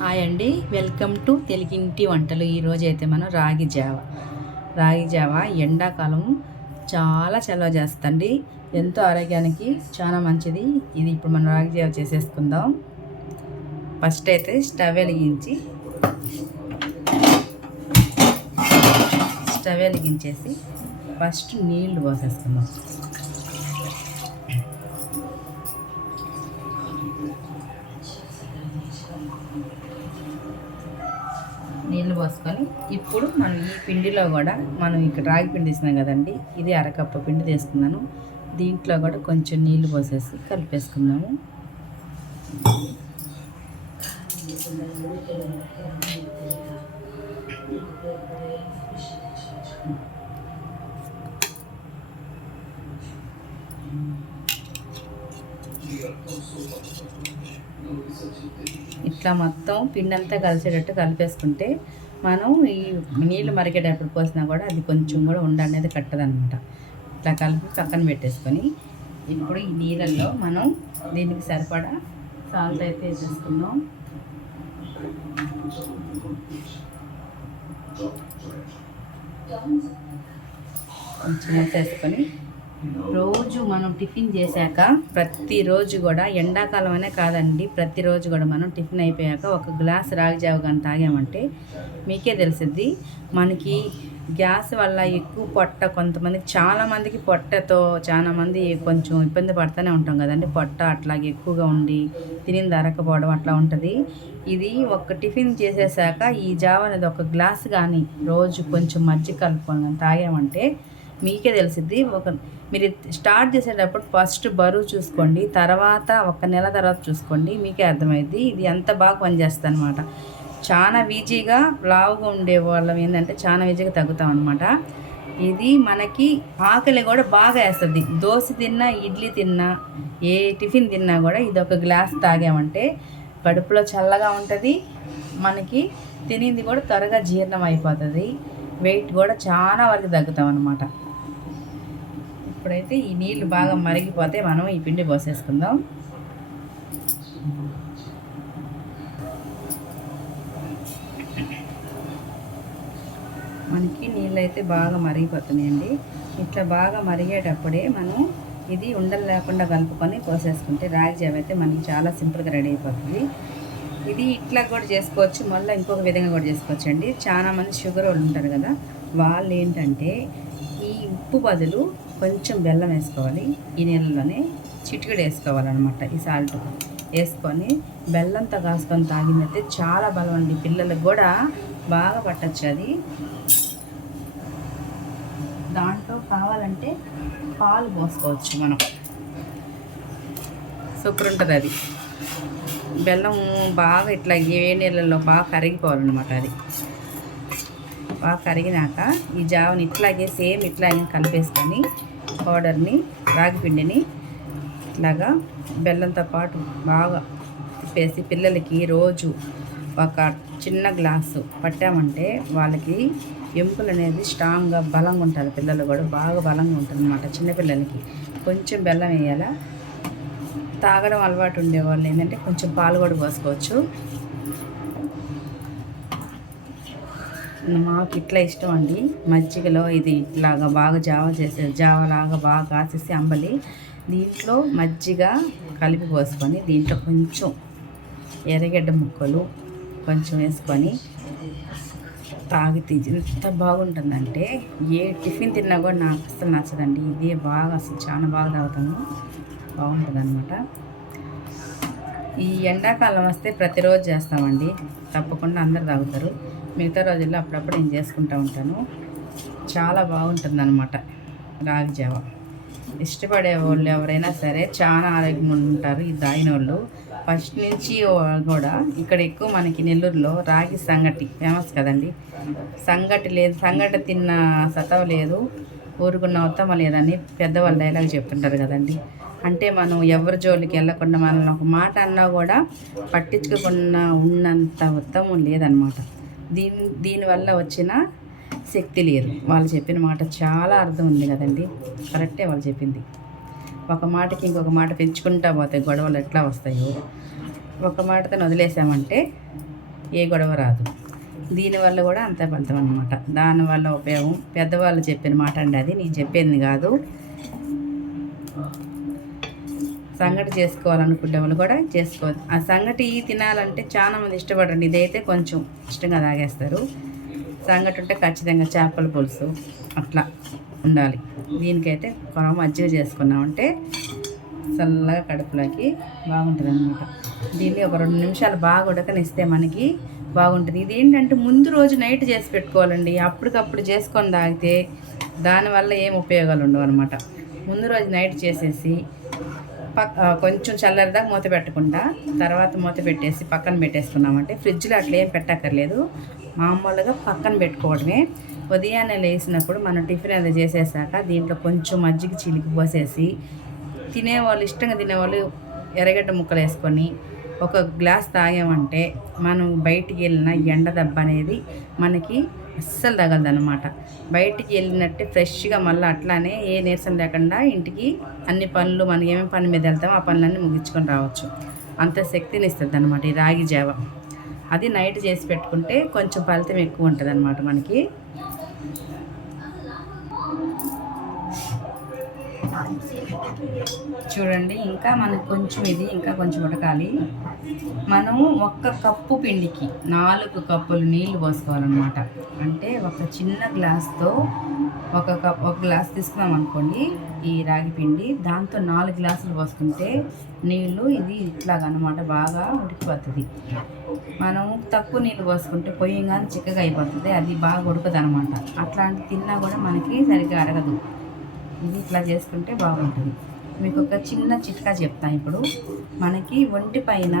Hi అండి. Welcome to తెలుగింటి వంటలు. ఈరోజు అయితే మనం రాగి జావ. రాగి జావ ఎండాకాలం చాలా చలవ చేస్తుంది ఎంతో ఆరోగ్యానికి చాలా మంచిది. ఇది ఇప్పుడు మనం రాగి జావ చేసేసుకుందాం. ఫస్ట్ అయితే స్టవ్ వెలిగించి స్టవ్ వెలిగించేసి ఫస్ట్ నీళ్ళు పోసేసుకుందాం. పోసుకొని ఇప్పుడు మనం ఈ పిండిలో కూడా మనం ఇక్కడ రాగి పిండి తీసినాం కదండి ఇది అరకప్ప పిండి తీసుకున్నాను. దీంట్లో కూడా కొంచెం నీళ్ళు పోసేసి కలిపేసుకుందాము. ఇట్లా మొత్తం పిండి అంతా కలిసేటట్టు కలిపేసుకుంటే మనం ఈ నీళ్ళు మరిగేటప్పుడు పోసినా కూడా అది కొంచెం కూడా ఉండ అనేది కట్టదనమాట ఇట్లా కలిపి పక్కన పెట్టేసుకొని ఇప్పుడు ఈ నీళ్ళల్లో మనం దీనికి సరిపడా సాల్ట్ అయితే వేసేసుకుందాం. కొంచెం వేసేసుకొని రోజు మనం టిఫిన్ చేశాక ప్రతిరోజు కూడా ఎండాకాలం అనే కాదండి ప్రతిరోజు కూడా మనం టిఫిన్ అయిపోయాక ఒక గ్లాస్ రాగి జావ కానీ తాగామంటే మీకే తెలిసిద్ది. మనకి గ్యాస్ వల్ల ఎక్కువ పొట్ట కొంతమందికి చాలామందికి పొట్టతో చాలామంది కొంచెం ఇబ్బంది పడుతూనే ఉంటాం కదండి. పొట్ట అట్లాగే ఎక్కువగా ఉండి తిని అరకపోవడం అట్లా ఉంటుంది. ఇది ఒక టిఫిన్ చేసేసాక ఈ జావ అనేది ఒక గ్లాస్ కానీ రోజు కొంచెం మజ్జిగ కలుపుకొని తాగామంటే మీకే తెలిసిద్ది. ఒక మీరు స్టార్ట్ చేసేటప్పుడు ఫస్ట్ బరువు చూసుకోండి. తర్వాత ఒక నెల తర్వాత చూసుకోండి. మీకే అర్థమైంది ఇది ఎంత బాగా పనిచేస్తుంది అనమాట చాలా ఈజీగా లావుగా ఉండే వాళ్ళం ఏంటంటే చాలా ఈజీగా తగ్గుతాం అనమాట ఇది మనకి ఆకలి కూడా బాగా వేస్తుంది. దోశ తిన్నా ఇడ్లీ తిన్నా ఏ టిఫిన్ తిన్నా కూడా ఇది ఒక గ్లాస్ తాగామంటే కడుపులో చల్లగా ఉంటుంది. మనకి తినింది కూడా త్వరగా జీర్ణం అయిపోతుంది. వెయిట్ కూడా చాలా వరకు తగ్గుతాం అనమాట ఇప్పుడైతే ఈ నీళ్ళు బాగా మరిగిపోతే మనం ఈ పిండి పోసేసుకుందాం. మనకి నీళ్ళు అయితే బాగా మరిగిపోతున్నాయండి. ఇట్లా బాగా మరిగేటప్పుడే మనం ఇది ఉండలు లేకుండా కలుపుకొని పోసేసుకుంటే రాగి జావ అయితే మనకి చాలా సింపుల్గా రెడీ అయిపోతుంది. ఇది ఇట్లా కూడా చేసుకోవచ్చు మళ్ళీ ఇంకొక విధంగా కూడా చేసుకోవచ్చు అండి చాలా మంది షుగర్ వాళ్ళు ఉంటారు కదా వాళ్ళు ఏంటంటే ఈ ఉప్పు బదులు కొంచెం బెల్లం వేసుకోవాలి. ఈ నీళ్ళలోనే చిటికెడు వేసుకోవాలన్నమాట ఈ సాల్ట్. వేసుకొని బెల్లంతో కాసుకొని తాగినైతే చాలా బలం అండి. పిల్లలకు కూడా బాగా పట్టచ్చు అది. దాంట్లో కావాలంటే పాలు పోసుకోవచ్చు మనం. సూపర్ ఉంటుంది అది. బెల్లం బాగా ఇట్లా ఏ నీళ్ళల్లో బాగా కరిగిపోవాలన్నమాట అది. బాగా కరిగినాక ఈ జావని ఇట్లాగే సేమ్ ఇట్లాగే కలిపేసుకొని పౌడర్ని రాగి పిండిని ఇట్లాగా బెల్లంతో పాటు బాగా తిప్పేసి పిల్లలకి రోజు ఒక చిన్న గ్లాసు పట్టామంటే వాళ్ళకి ఎముకలు అనేది స్ట్రాంగ్గా బలంగా ఉంటుంది. పిల్లలు కూడా బాగా బలంగా ఉంటుంది అనమాట చిన్నపిల్లలకి. కొంచెం బెల్లం వేయాలా? తాగడం అలవాటు ఉండేవాళ్ళు ఏంటంటే కొంచెం పాలు కూడా పోసుకోవచ్చు. మాకు ఇట్లా ఇష్టం అండి. మజ్జిగలో ఇది ఇట్లాగా బాగా జావ చేసే జావలాగా బాగా కాసేసి అంబలి. దీంట్లో మజ్జిగ కలిపి పోసుకొని దీంట్లో కొంచెం ఎర్రగడ్డ ముక్కలు కొంచెం వేసుకొని తాగితే ఎంత బాగుంటుందంటే ఏ టిఫిన్ తిన్నా కూడా నాకు అసలు నచ్చదండి. ఇదే బాగా అసలు చాలా బాగా తాగుతాను. బాగుంటుంది అనమాట ఈ ఎండాకాలం వస్తే ప్రతిరోజు చేస్తామండి. తప్పకుండా అందరు తాగుతారు. మిగతా రోజుల్లో అప్పుడప్పుడు నేను చేసుకుంటూ ఉంటాను. చాలా బాగుంటుంది అనమాట రాగి జావ. ఇష్టపడే వాళ్ళు ఎవరైనా సరే చాలా ఆరోగ్యంగా ఉంటారు. ఈ దాయిన వాళ్ళు ఫస్ట్ నుంచి కూడా ఇక్కడ ఎక్కువ మనకి నెల్లూరులో రాగి సంగటి ఫేమస్ కదండి. సంగటి లేదు సంగటి తిన్న సతవ లేదు ఊరుకున్న ఉత్తమ లేదని పెద్దవాళ్ళు డైలాగ్ చెప్తుంటారు కదండి. అంటే మనం ఎవరి జోలికి వెళ్ళకుండా మనల్ని ఒక మాట అన్నా కూడా పట్టించుకోకుండా ఉన్నంత ఉత్తమం లేదనమాట దీని దీనివల్ల వచ్చిన శక్తి లేదు. వాళ్ళు చెప్పిన మాట చాలా అర్థం ఉంది కదండి. కరెక్టే వాళ్ళు చెప్పింది. ఒక మాటకి ఇంకొక మాట పెంచుకుంటా పోతాయి గొడవలు ఎట్లా వస్తాయో? ఒక మాటతో వదిలేసామంటే ఏ గొడవ రాదు. దీనివల్ల కూడా అంతే ఫలితం అనమాట దానివల్ల ఉపయోగం. పెద్దవాళ్ళు చెప్పిన మాట అండి అది. నేను చెప్పేది కాదు. సంగటి చేసుకోవాలనుకుంటే వాళ్ళు కూడా చేసుకోవచ్చు. ఆ సంగటి తినాలంటే చాలా మంది ఇష్టపడండి. ఇదైతే కొంచెం ఇష్టంగా తాగేస్తారు. సంగటి ఉంటే ఖచ్చితంగా చేపల పులుసు అట్లా ఉండాలి. దీనికైతే కొనం మజ్జిగ చేసుకున్నామంటే చల్లగా కడుపులోకి బాగుంటుంది అనమాట దీన్ని ఒక రెండు నిమిషాలు బాగా ఉడకనిస్తే మనకి బాగుంటుంది. ఇది ఏంటంటే ముందు రోజు నైట్ చేసి పెట్టుకోవాలండి. అప్పటికప్పుడు చేసుకొని తాగితే దానివల్ల ఏం ఉపయోగాలు ఉండవు అనమాట ముందు రోజు నైట్ చేసేసి కొంచెం చల్లరిదాకా మూత పెట్టకుండా తర్వాత మూత పెట్టేసి పక్కన పెట్టేసుకున్నామంటే ఫ్రిడ్జ్లో అట్లా ఏం పెట్టక్కర్లేదు. మామూలుగా పక్కన పెట్టుకోవడమే. ఉదయాన్నే లేచినప్పుడు మనం టిఫిన్ అది చేసేసాక దీంట్లో కొంచెం మజ్జిగ చిలికి పోసేసి తినేవాళ్ళు ఇష్టంగా తినేవాళ్ళు ఎర్రగడ్డ ముక్కలు వేసుకొని ఒక గ్లాస్ తాగామంటే మనం బయటికి వెళ్ళిన ఎండ దెబ్బ అనేది మనకి అస్సలు తగలదనమాట బయటికి వెళ్ళినట్టే ఫ్రెష్గా మళ్ళీ అట్లానే ఏ నీరసం లేకుండా ఇంటికి అన్ని పనులు మనం ఏమేమి పని మీద వెళ్తామో ఆ పనులన్నీ ముగించుకొని రావచ్చు. అంత శక్తిని ఇస్తుంది అనమాట ఈ రాగి జావ. అది నైట్ చేసి పెట్టుకుంటే కొంచెం ఫలితం ఎక్కువ ఉంటుంది అనమాట మనకి. చూడండి ఇంకా మనకు కొంచెం ఇది ఇంకా కొంచెం ఉడకాలి. మనము ఒక్క కప్పు పిండికి నాలుగు కప్పులు నీళ్ళు పోసుకోవాలన్నమాట. అంటే ఒక చిన్న గ్లాస్తో ఒక కప్ ఒక గ్లాస్ తీసుకున్నాం అనుకోండి ఈ రాగి పిండి దాంతో నాలుగు గ్లాసులు పోసుకుంటే నీళ్ళు ఇది ఇట్లాగనమాట బాగా ఉడికిపోతుంది. మనం తక్కువ నీళ్ళు పోసుకుంటే పొయ్యంగానే చిక్కగా అయిపోతుంది అది బాగా ఉడకదు అనమాట అట్లాంటి తిన్నా కూడా మనకి సరిగ్గా అరగదు. ఇది ఇట్లా చేసుకుంటే బాగుంటుంది. మీకు ఒక చిన్న చిట్కా చెప్తాను ఇప్పుడు. మనకి ఒంటి పైన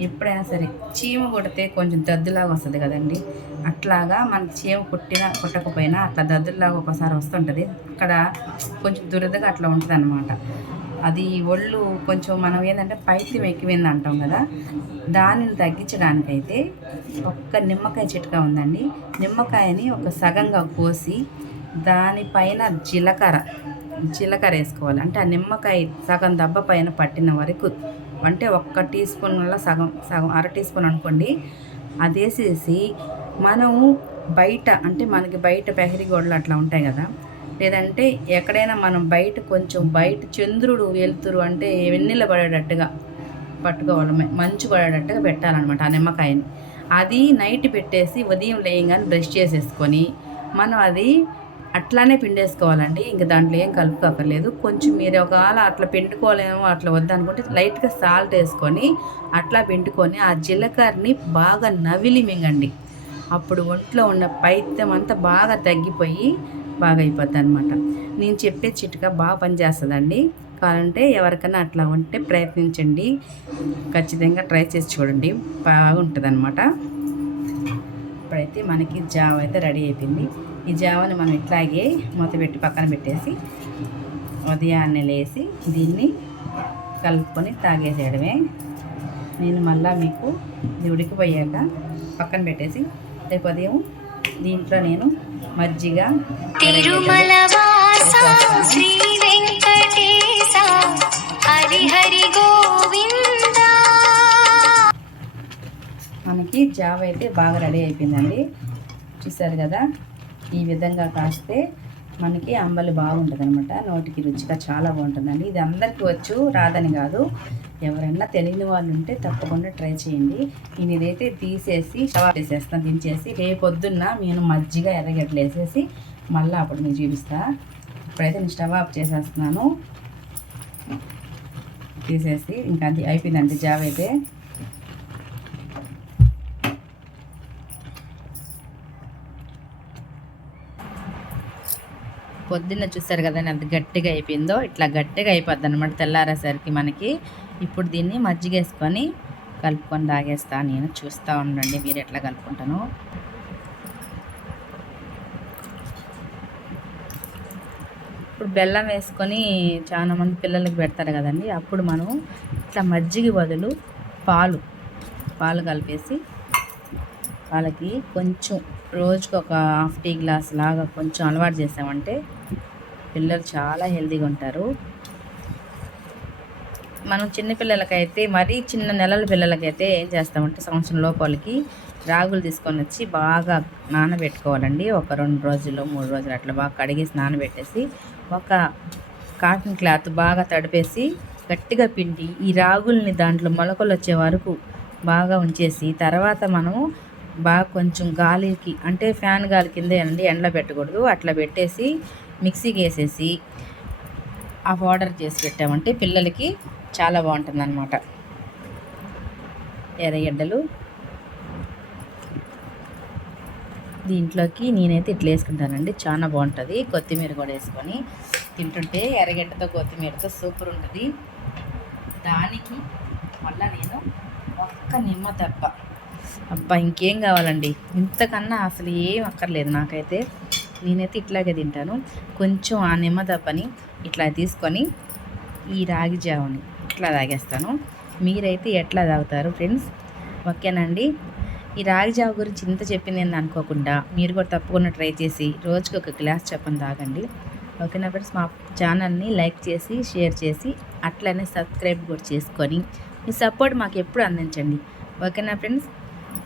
ఎప్పుడైనా సరే చీమ కొడితే కొంచెం దద్దులాగా వస్తుంది కదండి. అట్లాగా మనకి చీమ కొట్టిన కొట్టకపోయినా అట్లా దద్దులాగా ఒకసారి వస్తుంటుంది. అక్కడ కొంచెం దురదగా అట్లా ఉంటుంది అనమాట అది ఒళ్ళు కొంచెం మనం ఏంటంటే పైత్యం ఎక్కువైంది అంటాం కదా. దానిని తగ్గించడానికైతే ఒక్క నిమ్మకాయ చిట్కా ఉందండి. నిమ్మకాయని ఒక సగంగా కోసి దానిపైన జీలకర్ర జీలకర్ర వేసుకోవాలి అంటే ఆ నిమ్మకాయ సగం దెబ్బ పైన పట్టిన వరకు అంటే ఒక్క టీ స్పూన్ వల్ల సగం సగం అర టీ స్పూన్ అనుకోండి. అది వేసేసి మనము బయట అంటే మనకి బయట పెహరి గోడలు అట్లా ఉంటాయి కదా. లేదంటే ఎక్కడైనా మనం బయట కొంచెం బయట చంద్రుడు వెలుతురు అంటే వెన్నెల పడేటట్టుగా పట్టుకోవాలి. మంచు పడేటట్టుగా పెట్టాలన్నమాట ఆ నిమ్మకాయని. అది నైట్ పెట్టేసి ఉదయం లేయంగానే బ్రష్ చేసేసుకొని మనం అది అట్లానే పిండేసుకోవాలండి. ఇంక దాంట్లో ఏం కలుపుకోకర్లేదు కొంచెం మీరు ఒకవేళ అట్లా పిండుకోలేమో అట్లా వద్దనుకుంటే లైట్గా సాల్ట్ వేసుకొని అట్లా పిండుకొని ఆ జీలకర్రని బాగా నవిలి మింగండి అప్పుడు ఒంట్లో ఉన్న పైత్యం అంతా బాగా తగ్గిపోయి బాగా అయిపోద్ది అనమాట నేను చెప్పే చిట్కా బాగా పనిచేస్తుందండి. కావాలంటే ఎవరికైనా అట్లా ఉంటే ప్రయత్నించండి. ఖచ్చితంగా ట్రై చేసి చూడండి. బాగుంటుంది అనమాట ఇప్పుడైతే మనకి జావ అయితే రెడీ అయిపోయింది. ఈ జావని మనం ఇట్లాగే మూత పెట్టి పక్కన పెట్టేసి ఉదయాన్నే లేసి దీన్ని కలుపుకొని తాగేసేయడమే. నేను మళ్ళా మీకు ఇది ఉడికిపోయాక పక్కన పెట్టేసి రేపు ఉదయం దీంట్లో నేను మజ్జిగ తిరుమల శ్రీ వెంకటేశ హరి హరి గోవింద. మనకి జావ అయితే బాగా రెడీ అయిపోయిందండి. చూసారు కదా? ఈ విధంగా కాస్తే మనకి అంబలి బాగుంటుంది అనమాట నోటికి రుచిగా చాలా బాగుంటుందండి. ఇది అందరికీ వచ్చు రాదని కాదు. ఎవరైనా తెలియని వాళ్ళు ఉంటే తప్పకుండా ట్రై చేయండి. నేను ఇదైతే తీసేసి షవా ఆఫ్ చేసేస్తాను దించేసి రేపొద్దున్న నేను మజ్జిగ ఎర్రగడ్డలు వేసేసి మళ్ళీ అప్పుడు మీకు చూపిస్తా. ఇప్పుడైతే నేను స్టవ్ ఆఫ్ చేసేస్తున్నాను. తీసేసి ఇంకా అది అయిపోయిందండి జాబ్ అయితే. పొద్దున్న చూసారు కదా ఎంత గట్టిగా అయిపోయిందో ఇట్లా గట్టిగా అయిపోద్ది అనమాట తెల్లారేసరికి మనకి. ఇప్పుడు దీన్ని మజ్జిగ వేసుకొని కలుపుకొని తాగేస్తా నేను చూస్తూ ఉండండి మీరు ఎట్లా కలుపుకుంటాను. ఇప్పుడు బెల్లం వేసుకొని చాలా మంది పెడతారు కదండి అప్పుడు మనం ఇట్లా మజ్జిగ బదులు పాలు పాలు కలిపేసి వాళ్ళకి కొంచెం రోజుకి ఒక హాఫ్ టీ గ్లాస్ లాగా కొంచెం అలవాటు చేసామంటే పిల్లలు చాలా హెల్తీగా ఉంటారు. మనం చిన్న పిల్లలకైతే మరీ చిన్న నెలల పిల్లలకైతే ఏం చేస్తామంటే సంవత్సరం లోపలికి రాగులు తీసుకొని వచ్చి బాగా నానబెట్టుకోవాలండి. ఒక రెండు రోజులు మూడు రోజులు అట్లా బాగా కడిగేసి నానబెట్టేసి ఒక కాటన్ క్లాత్ బాగా తడిపేసి గట్టిగా పిండి ఈ రాగుల్ని దాంట్లో మొలకలు వచ్చే వరకు బాగా ఉంచేసి తర్వాత మనము బాగా కొంచెం గాలికి అంటే ఫ్యాన్ గాలి కింద అండి ఎండలో పెట్టకూడదు. అట్లా పెట్టేసి మిక్సీకి వేసేసి ఆ పౌడర్ చేసి పెట్టామంటే పిల్లలకి చాలా బాగుంటుందనమాట ఎర్రగడ్డలు దీంట్లోకి నేనైతే ఇట్లా వేసుకుంటానండి చాలా బాగుంటుంది. కొత్తిమీర కూడా వేసుకొని తింటుంటే ఎర్రగడ్డతో కొత్తిమీరతో సూపర్ ఉంటుంది. దానికి మళ్ళీ నేను ఒక్క నిమ్మ తప్ప అబ్బా ఇంకేం కావాలండి? ఇంతకన్నా అసలు ఏం అక్కర్లేదు నాకైతే. నేనైతే ఇట్లాగే తింటాను. కొంచెం ఆ నిమ్మదప్పని ఇట్లా తీసుకొని ఈ రాగి జావని ఇట్లా తాగేస్తాను. మీరైతే ఎట్లా తాగుతారు ఫ్రెండ్స్? ఓకేనండి. ఈ రాగి జావ గురించి ఇంత చెప్పింది ఏంది అనుకోకుండా మీరు కూడా తప్పకుండా ట్రై చేసి రోజుకి ఒక గ్లాస్ చెప్పని తాగండి. ఓకేనా ఫ్రెండ్స్? మా ఛానల్ని లైక్ చేసి షేర్ చేసి అట్లనే సబ్స్క్రైబ్ కూడా చేసుకొని మీ సపోర్ట్ మాకు ఎప్పుడు అందించండి. ఓకేనా friends?